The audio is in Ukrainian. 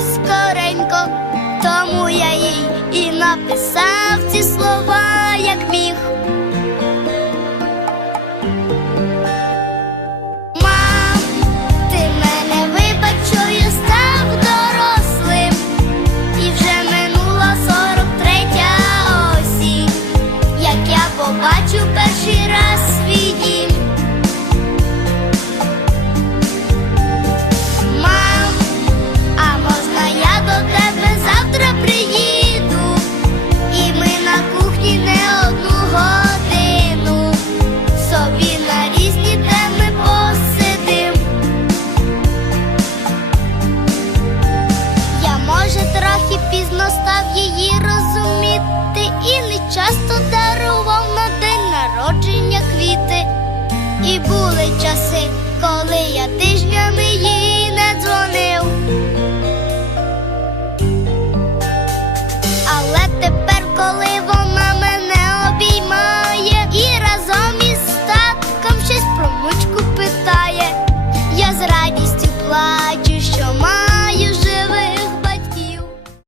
скоренько. Тому я їй і написав ці слова, як міг. Мам, ти мене вибач,